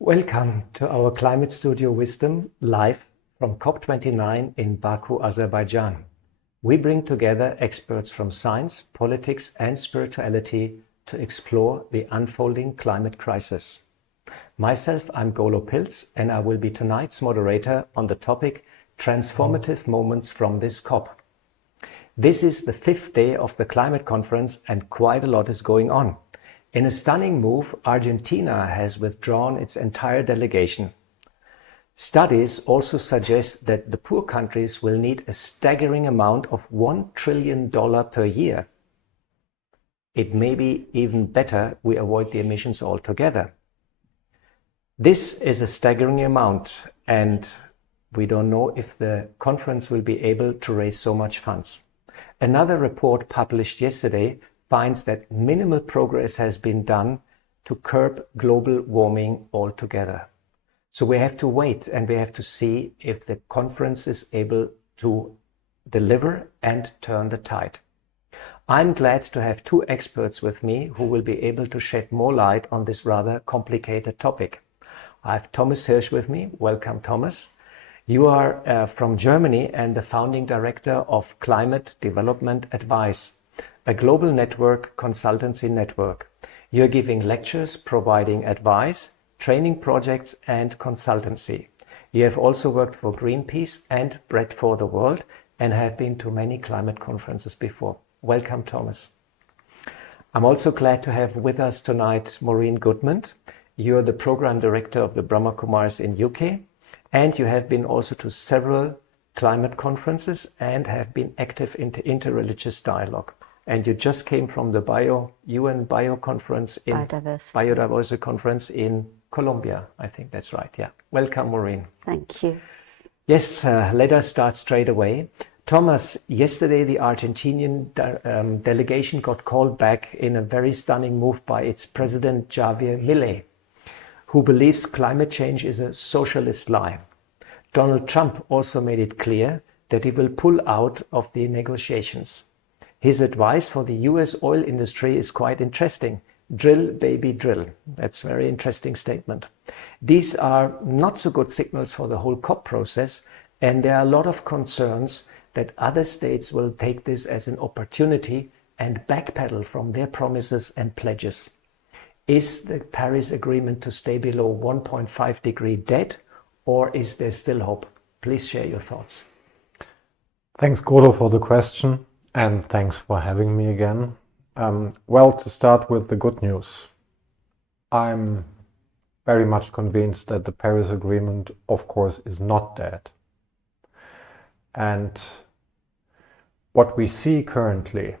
Welcome to our Climate Studio Wisdom live from COP29 in Baku, Azerbaijan. We bring together experts from science, politics and spirituality to explore the unfolding climate crisis. Myself, I'm Golo Pilz, and I will be tonight's moderator on the topic Transformative Moments from this COP. This is the 5th day of the climate conference and quite a lot is going on. In a stunning move, Argentina has withdrawn its entire delegation. Studies also suggest that the poor countries will need a staggering amount of $1 trillion per year. It may be even better we avoid the emissions altogether. This is a staggering amount, and we don't know if the conference will be able to raise so much funds. Another report published yesterday finds that minimal progress has been done to curb global warming altogether. So we have to wait and we have to see if the conference is able to deliver and turn the tide. I'm glad to have two experts with me who will be able to shed more light on this rather complicated topic. I have Thomas Hirsch with me. Welcome, Thomas. You are from Germany and the founding director of Climate Development Advice, a global network consultancy network. You're giving lectures, providing advice, training projects and consultancy. You have also worked for Greenpeace and Bread for the World and have been to many climate conferences before. Welcome, Thomas. I'm also glad to have with us tonight Maureen Goodman. You're the program director of the Brahma Kumaris in UK, and you have been also to several climate conferences and have been active in the interreligious dialogue. And you just came from the UN Biodiversity Conference in Colombia. I think that's right. Yeah. Welcome, Maureen. Thank you. Yes, let us start straight away. Thomas, yesterday the Argentinian delegation got called back in a very stunning move by its president Javier Milei, who believes climate change is a socialist lie. Donald Trump also made it clear that he will pull out of the negotiations. His advice for the US oil industry is quite interesting. Drill, baby, drill. That's a very interesting statement. These are not so good signals for the whole COP process, and there are a lot of concerns that other states will take this as an opportunity and backpedal from their promises and pledges. Is the Paris Agreement to stay below 1.5 degree dead, or is there still hope? Please share your thoughts. Thanks, Golo, for the question. And thanks for having me again. Well, to start with the good news, I'm very much convinced that the Paris Agreement, of course, is not dead. And what we see currently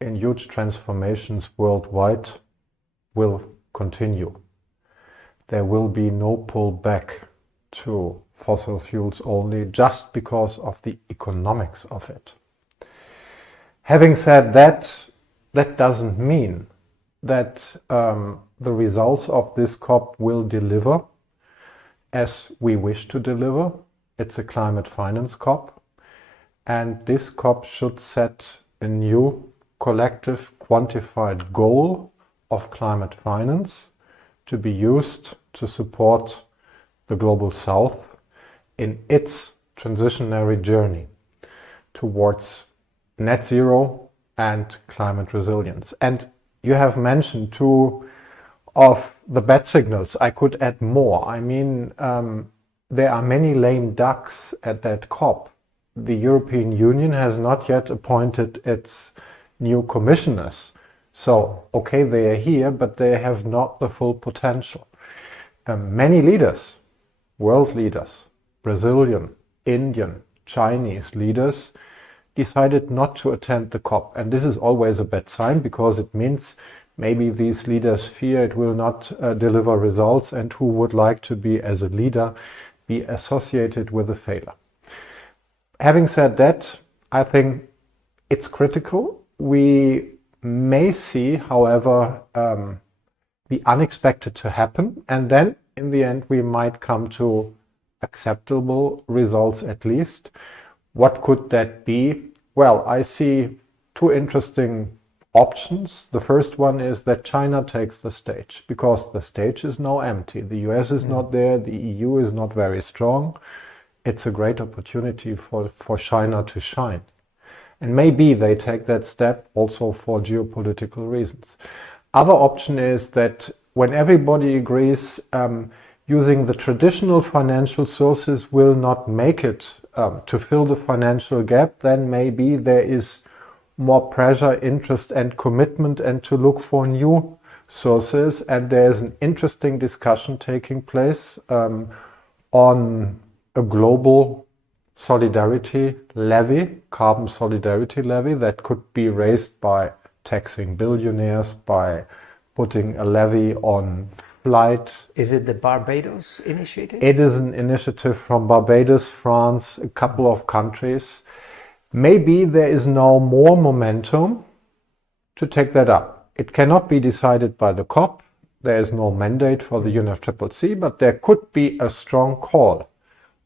in huge transformations worldwide will continue. There will be no pullback to fossil fuels only just because of the economics of it. Having said that, that doesn't mean that the results of this COP will deliver as we wish to deliver. It's a climate finance COP, and this COP should set a new collective quantified goal of climate finance to be used to support the global south in its transitionary journey towards net zero and climate resilience. And you have mentioned two of the bad signals. I could add more. I mean, there are many lame ducks at that COP. The European Union has not yet appointed its new commissioners. So, okay, they are here, but they have not the full potential. Many leaders, world leaders, Brazilian, Indian, Chinese leaders, decided not to attend the COP. And this is always a bad sign because it means maybe these leaders fear it will not deliver results, and who would like to be, as a leader, be associated with a failure. Having said that, I think it's critical. We may see, however, the unexpected to happen, and then in the end we might come to acceptable results at least. What could that be? Well, I see two interesting options. The first one is that China takes the stage, because the stage is now empty. The US is not there, the EU is not very strong. It's a great opportunity for China to shine. And maybe they take that step also for geopolitical reasons. Other option is that when everybody agrees, using the traditional financial sources will not make it to fill the financial gap, then maybe there is more pressure, interest and commitment, and to look for new sources. And there's an interesting discussion taking place on a global solidarity levy, carbon solidarity levy, that could be raised by taxing billionaires, by putting a levy on flight. Is it the Barbados initiative? It is an initiative from Barbados, France, a couple of countries. Maybe there is now more momentum to take that up. It cannot be decided by the COP. There is no mandate for the UNFCCC, but there could be a strong call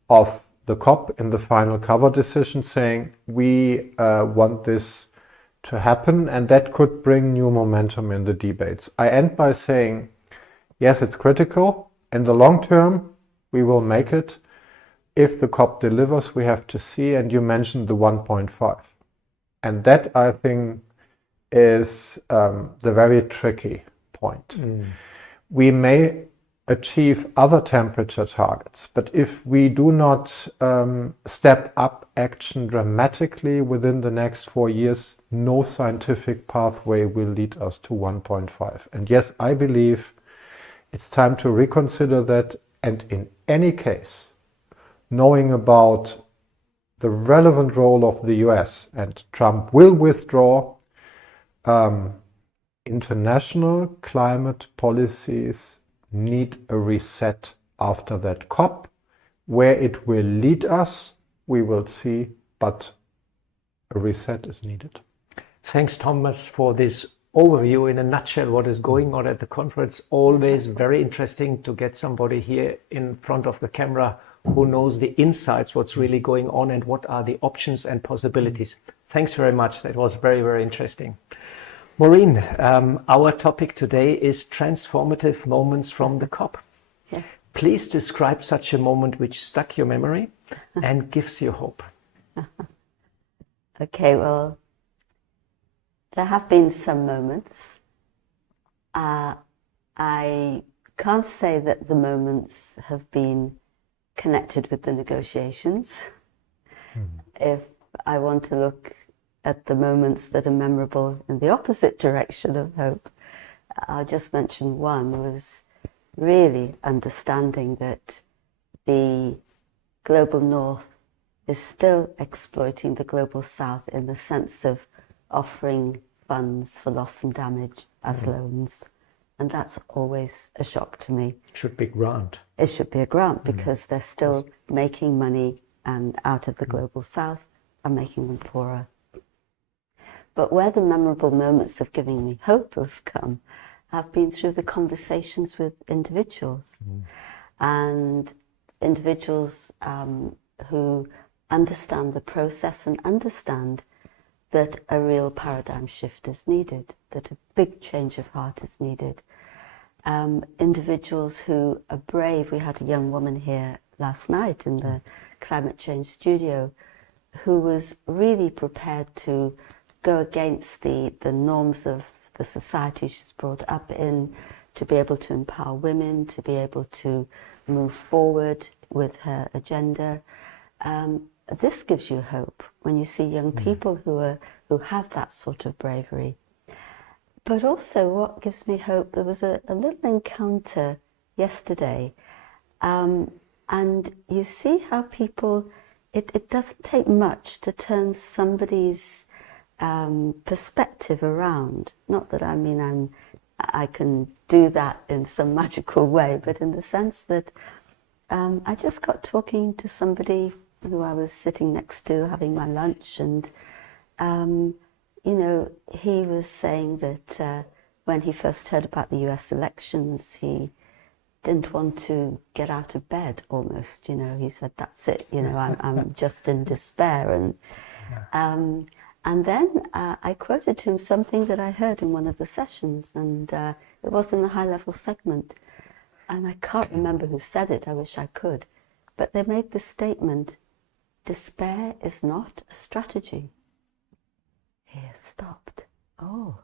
of the COP in the final cover decision saying we want this to happen, and that could bring new momentum in the debates. I end by saying, yes, it's critical. In the long term, we will make it. If the COP delivers, we have to see, and you mentioned the 1.5. And that, I think, is the very tricky point. We may achieve other temperature targets, but if we do not step up action dramatically within the next 4 years, no scientific pathway will lead us to 1.5. And yes, I believe it's time to reconsider that, and in any case, knowing about the relevant role of the US, and Trump will withdraw, international climate policies need a reset after that COP. Where it will lead us, we will see, but a reset is needed. Thanks, Thomas, for this overview in a nutshell what is going on at the conference. Always very interesting to get somebody here in front of the camera who knows the insights, what's really going on and what are the options and possibilities. Thanks very much. That was very, very interesting. Maureen, our topic today is transformative moments from the COP. Yeah. Please describe such a moment which stuck your memory and gives you hope. Okay, well, there have been some moments. I can't say that the moments have been connected with the negotiations. If I want to look at the moments that are memorable in the opposite direction of hope, I'll just mention one was really understanding that the global north is still exploiting the global south in the sense of offering funds for loss and damage as loans. And that's always a shock to me. Should be grant. It should be a grant because they're still making money and out of the global south and making them poorer. But where the memorable moments of giving me hope have come have been through the conversations with individuals. And individuals who understand the process and understand that a real paradigm shift is needed, that a big change of heart is needed. Individuals who are brave. We had a young woman here last night in the climate change studio who was really prepared to go against the norms of the society she's brought up in, to be able to empower women, to be able to move forward with her agenda. This gives you hope when you see young people who have that sort of bravery. But also what gives me hope, there was a little encounter yesterday, and you see how people, it doesn't take much to turn somebody's perspective around. Not that I mean I can do that in some magical way, but in the sense that I just got talking to somebody who I was sitting next to having my lunch, and you know, he was saying that when he first heard about the US elections, he didn't want to get out of bed almost, you know. He said, that's it, you know, I'm just in despair. And then I quoted to him something that I heard in one of the sessions, and it was in the high-level segment. And I can't remember who said it, I wish I could. But they made the statement, despair is not a strategy. He stopped. Oh.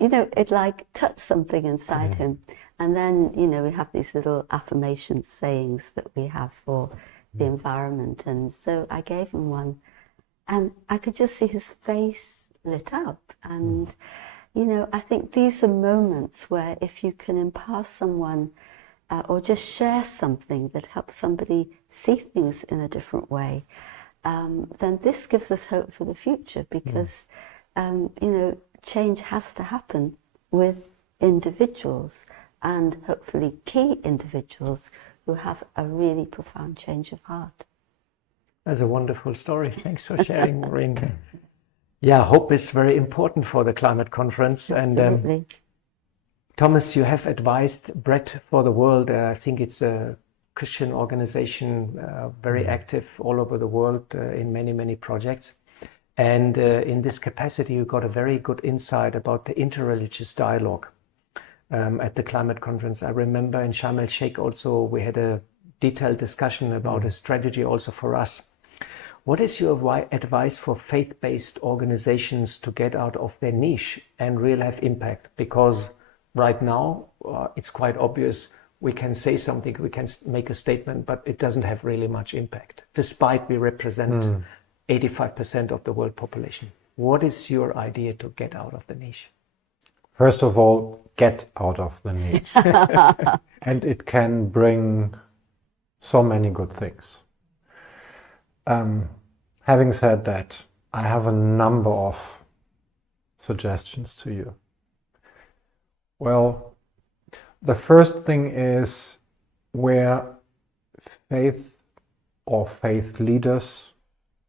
You know, it like touched something inside him. And then, you know, we have these little affirmation sayings that we have for the environment. And so I gave him one. And I could just see his face lit up. And, you know, I think these are moments where if you can impart someone or just share something that helps somebody see things in a different way, then this gives us hope for the future because, you know, change has to happen with individuals and hopefully key individuals who have a really profound change of heart. That's a wonderful story. Thanks for sharing, Maureen. Yeah, hope is very important for the climate conference. Absolutely. And Thomas, you have advised Bread for the World. I think it's a Christian organization, very active all over the world in many, many projects. And in this capacity, you got a very good insight about the interreligious dialogue at the climate conference. I remember in Sharm el-Sheikh also, we had a detailed discussion about a strategy also for us. What is your advice for faith-based organizations to get out of their niche and really have impact? Because right now, it's quite obvious we can say something, we can make a statement, but it doesn't have really much impact, despite we represent 85% of the world population. What is your idea to get out of the niche? First of all, get out of the niche. And it can bring so many good things. Having said that, I have a number of suggestions to you. Well, the first thing is where faith or faith leaders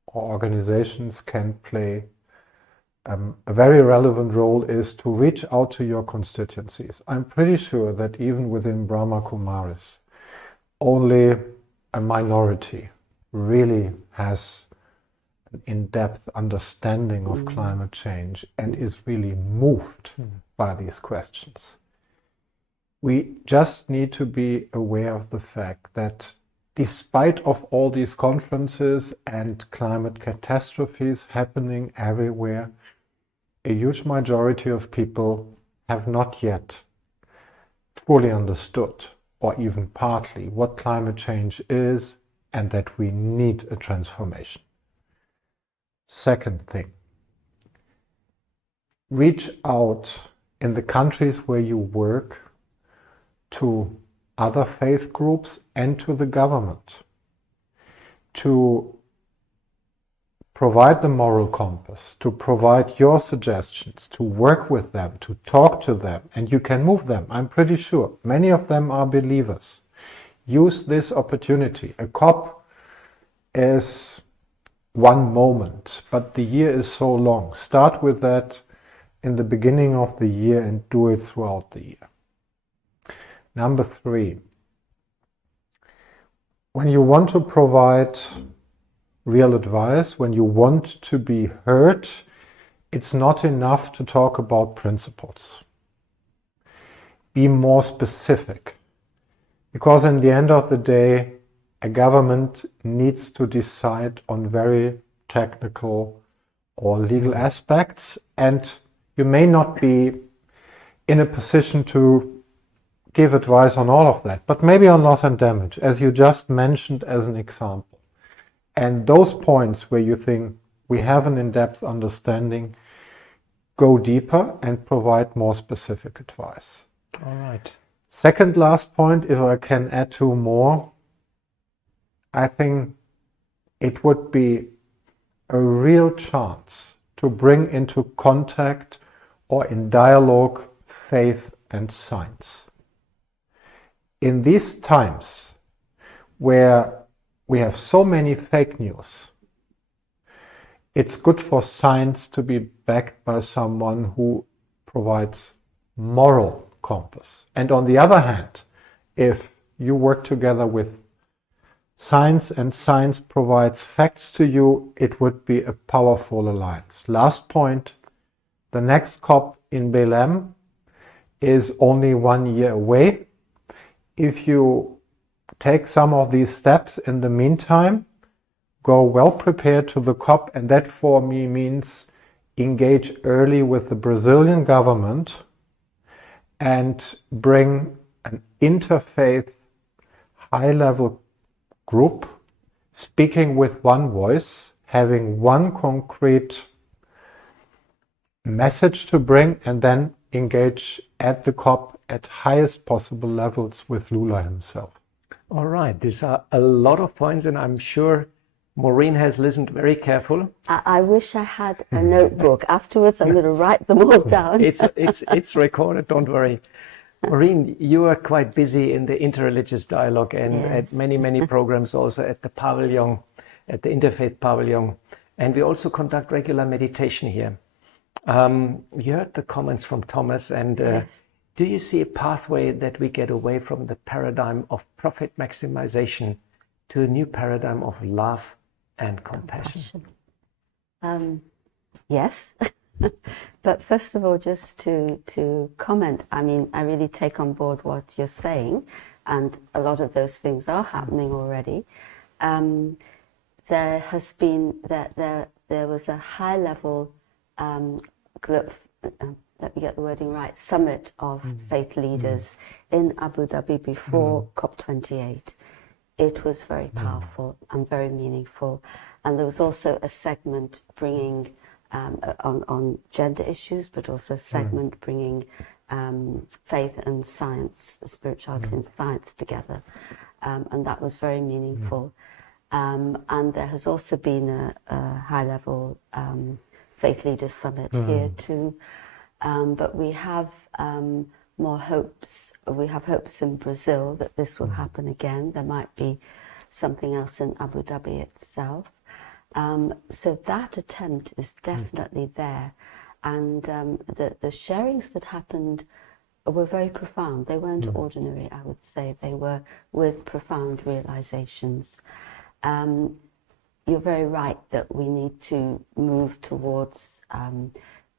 or organizations can play a very relevant role is to reach out to your constituencies. I'm pretty sure that even within Brahma Kumaris, only a minority really has an in-depth understanding of climate change and is really moved by these questions. We just need to be aware of the fact that despite of all these conferences and climate catastrophes happening everywhere, a huge majority of people have not yet fully understood, or even partly, what climate change is and that we need a transformation. Second thing, reach out in the countries where you work to other faith groups and to the government to provide the moral compass, to provide your suggestions, to work with them, to talk to them, and you can move them. I'm pretty sure many of them are believers. Use this opportunity. A COP is one moment, but the year is so long. Start with that in the beginning of the year and do it throughout the year. Number 3, when you want to provide real advice, when you want to be heard, it's not enough to talk about principles. Be more specific, because in the end of the day, a government needs to decide on very technical or legal aspects, and you may not be in a position to give advice on all of that, but maybe on loss and damage, as you just mentioned as an example. And those points where you think we have an in-depth understanding, go deeper and provide more specific advice. All right. Second last point, if I can add 2 more, I think it would be a real chance to bring into contact or in dialogue faith and science. In these times where we have so many fake news, it's good for science to be backed by someone who provides moral compass. And on the other hand, if you work together with science and science provides facts to you, it would be a powerful alliance. Last point, the next COP in Belém is only 1 year away. If you take some of these steps in the meantime, go well prepared to the COP, and that for me means engage early with the Brazilian government and bring an interfaith high-level group speaking with one voice, having one concrete message to bring, and then engage at the COP at highest possible levels with Lula himself. All right, these are a lot of points, and I'm sure Maureen has listened very careful. I wish I had a notebook. Afterwards, I'm going to write them all down. It's recorded, don't worry. Maureen, you are quite busy in the interreligious dialogue and at many programs also at the pavilion, at the Interfaith Pavilion. And we also conduct regular meditation here. You heard the comments from Thomas, and do you see a pathway that we get away from the paradigm of profit maximization to a new paradigm of love and compassion? Yes. But first of all, just to comment, I mean, I really take on board what you're saying, and a lot of those things are happening already. There has been, there was a high-level, let me get the wording right, summit of faith leaders in Abu Dhabi before COP28. It was very powerful and very meaningful. And there was also a segment bringing on gender issues, but also a segment bringing faith and science, spirituality and science together. And that was very meaningful. And there has also been a high-level faith leaders summit here too. But we have more hopes. We have hopes in Brazil that this will happen again. There might be something else in Abu Dhabi itself. So that attempt is definitely there. And the sharings that happened were very profound. They weren't ordinary, I would say. They were with profound realizations. You're very right that we need to move towards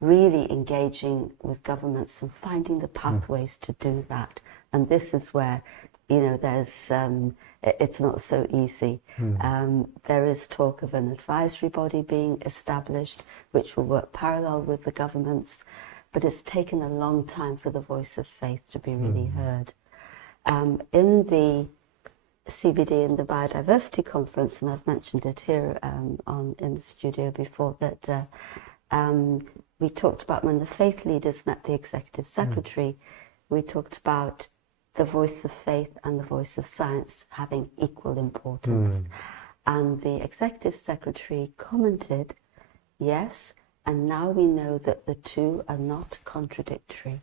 really engaging with governments and finding the pathways to do that. And this is where, you know, there's it's not so easy. There is talk of an advisory body being established, which will work parallel with the governments, but it's taken a long time for the voice of faith to be really heard. In the CBD and the Biodiversity Conference, and I've mentioned it here in the studio before, that we talked about when the faith leaders met the executive secretary, we talked about the voice of faith and the voice of science having equal importance. And the executive secretary commented, yes, and now we know that the two are not contradictory.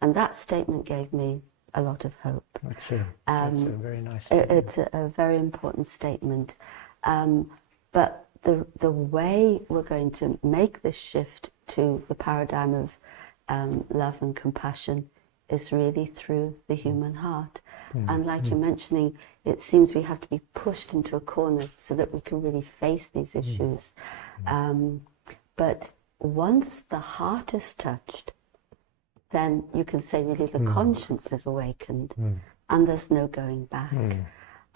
And that statement gave me a lot of hope. That's a very nice statement. It's a very important statement. But the way we're going to make this shift to the paradigm of love and compassion is really through the human heart. And like you're mentioning, it seems we have to be pushed into a corner so that we can really face these issues. But once the heart is touched, then you can say really the conscience is awakened and there's no going back.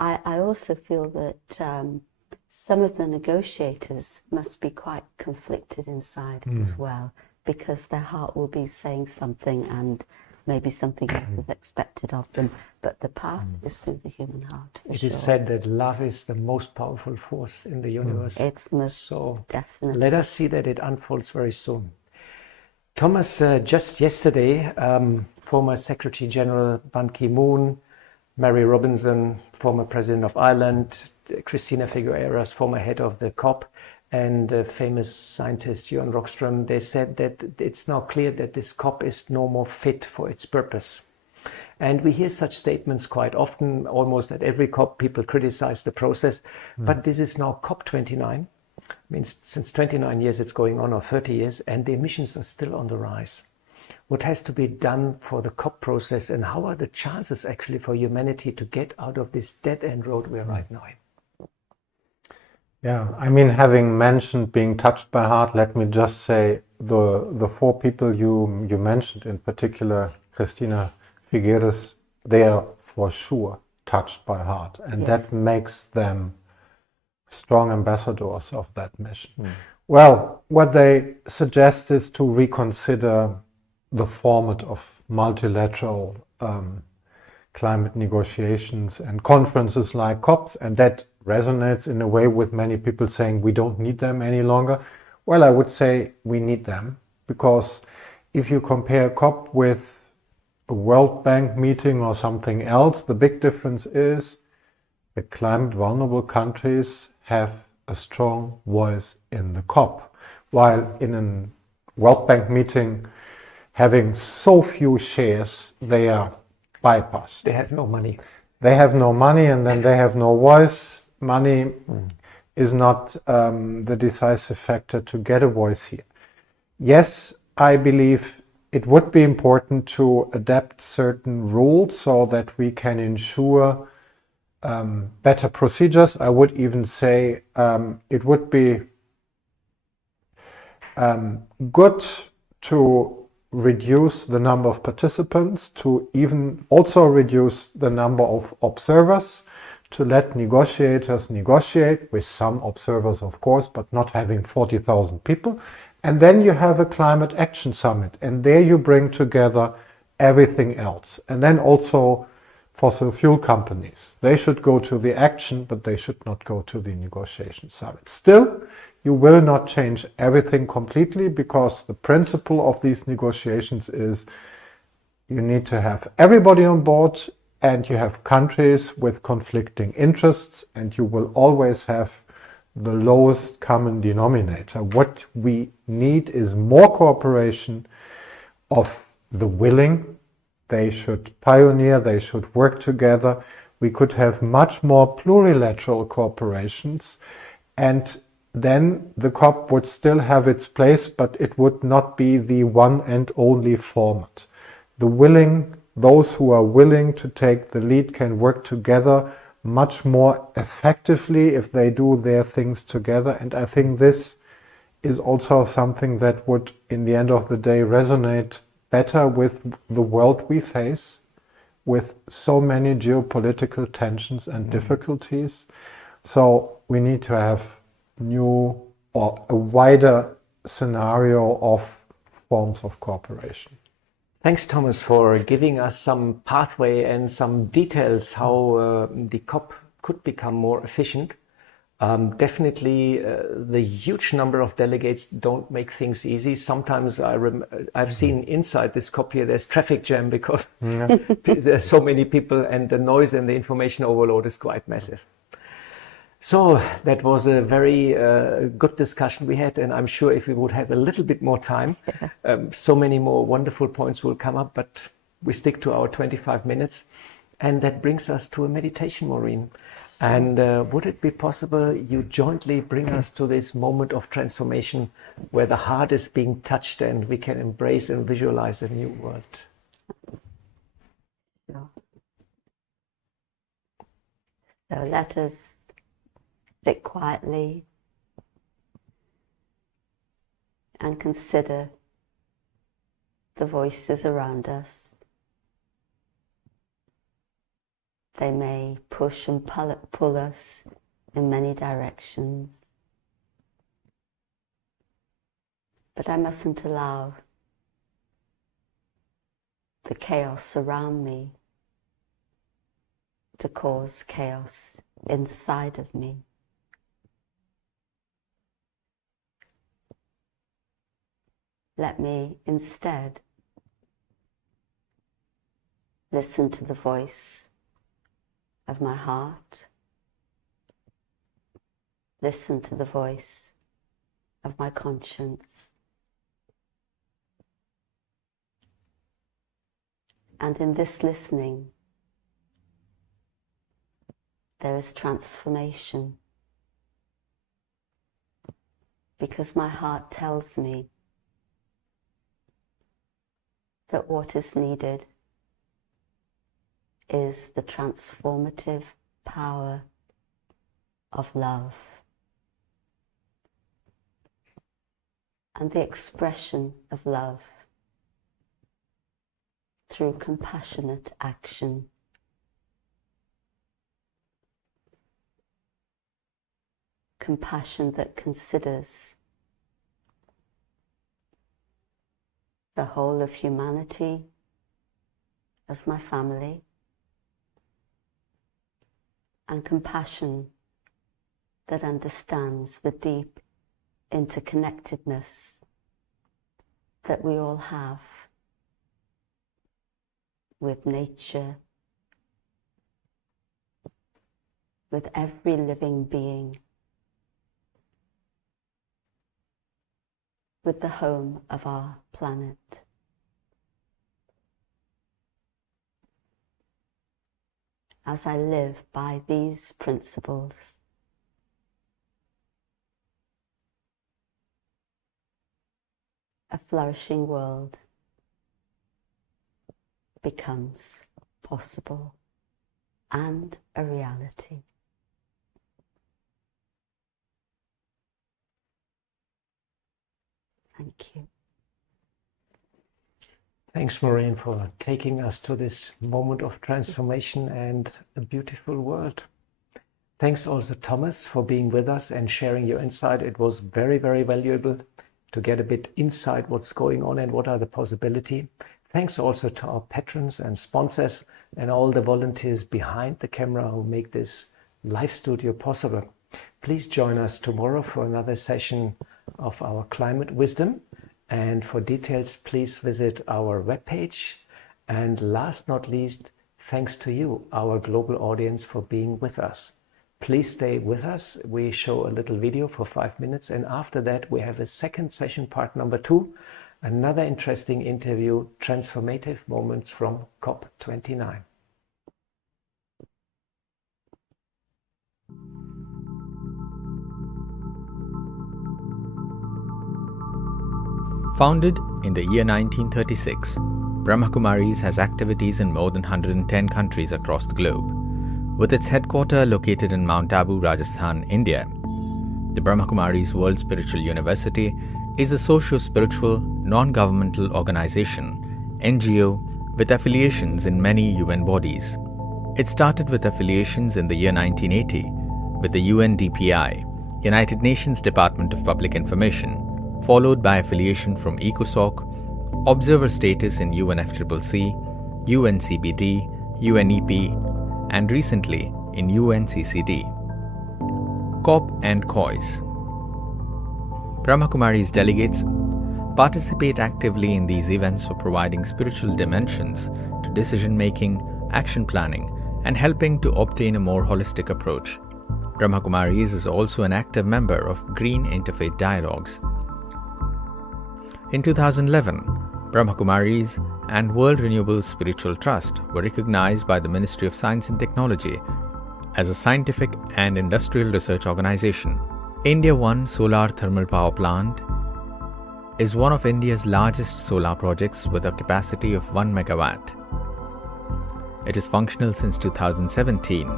I also feel that some of the negotiators must be quite conflicted inside as well, because their heart will be saying something and maybe something else is expected of them, but the path is through the human heart. It is said that love is the most powerful force in the universe. It's most so definitely. Let us see that it unfolds very soon. Thomas, just yesterday, former Secretary General Ban Ki-moon, Mary Robinson, former President of Ireland, Christina Figueres, former head of the COP, and famous scientist Johan Rockström, they said that it's now clear that this COP is no more fit for its purpose. And we hear such statements quite often. Almost at every COP, people criticize the process. But this is now COP29. I mean, since 29 years it's going on, or 30 years, and the emissions are still on the rise. What has to be done for the COP process, and how are the chances actually for humanity to get out of this dead-end road we're right now in? Yeah, I mean, having mentioned being touched by heart, let me just say the four people you mentioned, in particular, Christina Figueres, they are for sure touched by heart, and Yes. that makes them strong ambassadors of that mission. Well, what they suggest is to reconsider the format of multilateral climate negotiations and conferences like COPs, and that resonates in a way with many people saying we don't need them any longer. Well, I would say we need them, because if you compare COP with a World Bank meeting or something else, the big difference is the climate vulnerable countries have a strong voice in the COP, while in a World Bank meeting, having so few shares, they are bypassed. They have no money. They have no money, and then they have no voice. Money is not the decisive factor to get a voice here. Yes, I believe it would be important to adapt certain rules so that we can ensure better procedures. I would even say it would be good to reduce the number of participants, to even also reduce the number of observers, to let negotiators negotiate with some observers, of course, but not having 40,000 people. And then you have a climate action summit, and there you bring together everything else. And then also fossil fuel companies. They should go to the action, but they should not go to the negotiation summit. Still, you will not change everything completely, because the principle of these negotiations is you need to have everybody on board, and you have countries with conflicting interests, and you will always have the lowest common denominator. What we need is more cooperation of the willing. They should pioneer, they should work together. We could have much more plurilateral cooperations, and then the COP would still have its place, but it would not be the one and only format. The willing, those who are willing to take the lead, can work together much more effectively if they do their things together. And I think this is also something that would, in the end of the day, resonate better with the world we face, with so many geopolitical tensions and difficulties. So we need to have new or a wider scenario of forms of cooperation. Thanks, Thomas, for giving us some pathway and some details how the COP could become more efficient. Definitely, the huge number of delegates don't make things easy. Sometimes I've seen inside this COP here, there's traffic jam because there's so many people, and the noise and the information overload is quite massive. So that was a very good discussion we had, and I'm sure if we would have a little bit more time, so many more wonderful points will come up, but we stick to our 25 minutes. And that brings us to a meditation, Maureen. And would it be possible you jointly bring us to this moment of transformation where the heart is being touched and we can embrace and visualize a new world? Sure. So let us sit quietly and consider the voices around us. They may push and pull us in many directions, but I mustn't allow the chaos around me to cause chaos inside of me. Let me instead listen to the voice of my heart, listen to the voice of my conscience, and in this listening there is transformation, because my heart tells me that what is needed is the transformative power of love. and the expression of love through compassionate action. Compassion that considers the whole of humanity as my family, and compassion that understands the deep interconnectedness that we all have with nature, with every living being, with the home of our planet. As I live by these principles, a flourishing world becomes possible and a reality. Thank you. Thanks, Maureen, for taking us to this moment of transformation and a beautiful world. Thanks also, Thomas, for being with us and sharing your insight. It was very, very valuable to get a bit inside what's going on and what are the possibilities. Thanks also to our patrons and sponsors and all the volunteers behind the camera who make this live studio possible. Please join us tomorrow for another session of our climate wisdom. And for details, please visit our webpage. And last not least, thanks to you, our global audience, for being with us. Please stay with us. We show a little video for 5 minutes. And after that, we have a second session, part number 2, another interesting interview, Transformative Moments from COP29. Founded in the year 1936, Brahma Kumaris has activities in more than 110 countries across the globe. With its headquarters located in Mount Abu, Rajasthan, India, the Brahma Kumaris World Spiritual University is a socio-spiritual, non-governmental organization, NGO, with affiliations in many UN bodies. It started with affiliations in the year 1980 with the UNDPI, United Nations Department of Public Information, followed by affiliation from ECOSOC, observer status in UNFCCC, UNCBD, UNEP, and recently in UNCCD. COP and COIS. Brahma Kumaris delegates participate actively in these events for providing spiritual dimensions to decision-making, action planning, and helping to obtain a more holistic approach. Brahma Kumaris is also an active member of Green Interfaith Dialogues. In 2011, Brahma Kumaris and World Renewable Spiritual Trust were recognized by the Ministry of Science and Technology as a scientific and industrial research organization. India One Solar Thermal Power Plant is one of India's largest solar projects with a capacity of 1 megawatt. It is functional since 2017.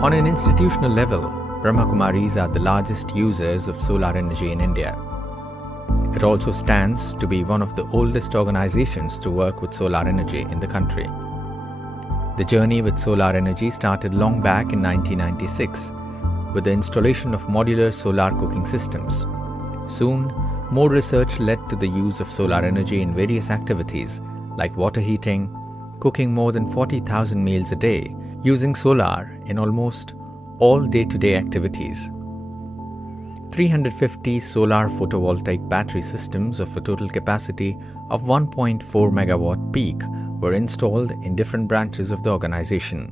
On an institutional level, Brahma Kumaris are the largest users of solar energy in India. It also stands to be one of the oldest organizations to work with solar energy in the country. The journey with solar energy started long back in 1996 with the installation of modular solar cooking systems. Soon, more research led to the use of solar energy in various activities like water heating, cooking more than 40,000 meals a day, using solar in almost all day-to-day activities. 350 solar photovoltaic battery systems of a total capacity of 1.4 megawatt peak were installed in different branches of the organization.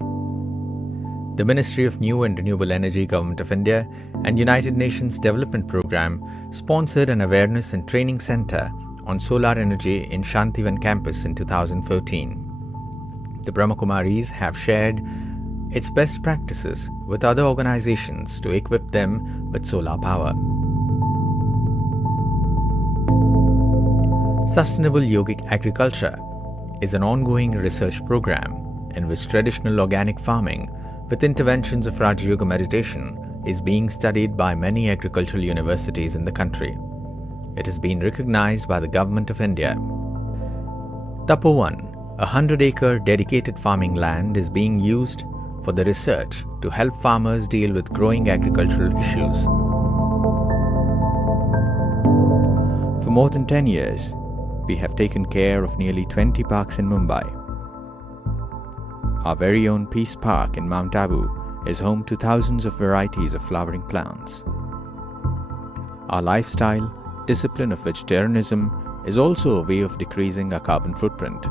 The Ministry of New and Renewable Energy, Government of India, and United Nations Development Programme sponsored an awareness and training center on solar energy in Shantivan campus in 2014. The Brahma Kumaris have shared its best practices with other organizations to equip them with solar power. Sustainable Yogic Agriculture is an ongoing research program in which traditional organic farming with interventions of Raja Yoga meditation is being studied by many agricultural universities in the country. It has been recognized by the Government of India. Tapovan, a 100-acre dedicated farming land, is being used for the research to help farmers deal with growing agricultural issues. For more than 10 years, we have taken care of nearly 20 parks in Mumbai. Our very own Peace Park in Mount Abu is home to thousands of varieties of flowering plants. Our lifestyle, discipline of vegetarianism, is also a way of decreasing our carbon footprint.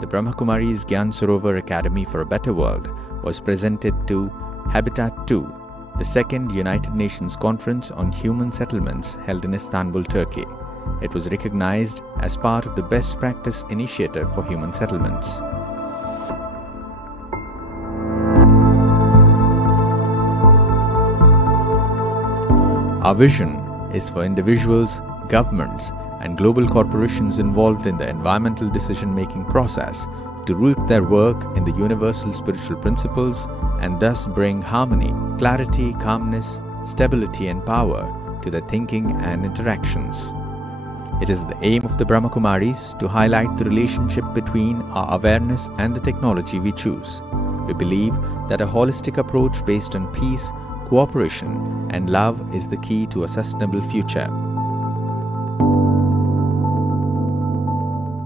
The Brahma Kumaris Gyan Sarovar Academy for a Better World was presented to Habitat 2, the second United Nations Conference on Human Settlements held in Istanbul, Turkey. It was recognized as part of the Best Practice Initiative for Human Settlements. Our vision is for individuals, governments, and global corporations involved in the environmental decision-making process to root their work in the universal spiritual principles and thus bring harmony, clarity, calmness, stability, and power to their thinking and interactions. It is the aim of the Brahma Kumaris to highlight the relationship between our awareness and the technology we choose. We believe that a holistic approach based on peace, cooperation, and love is the key to a sustainable future.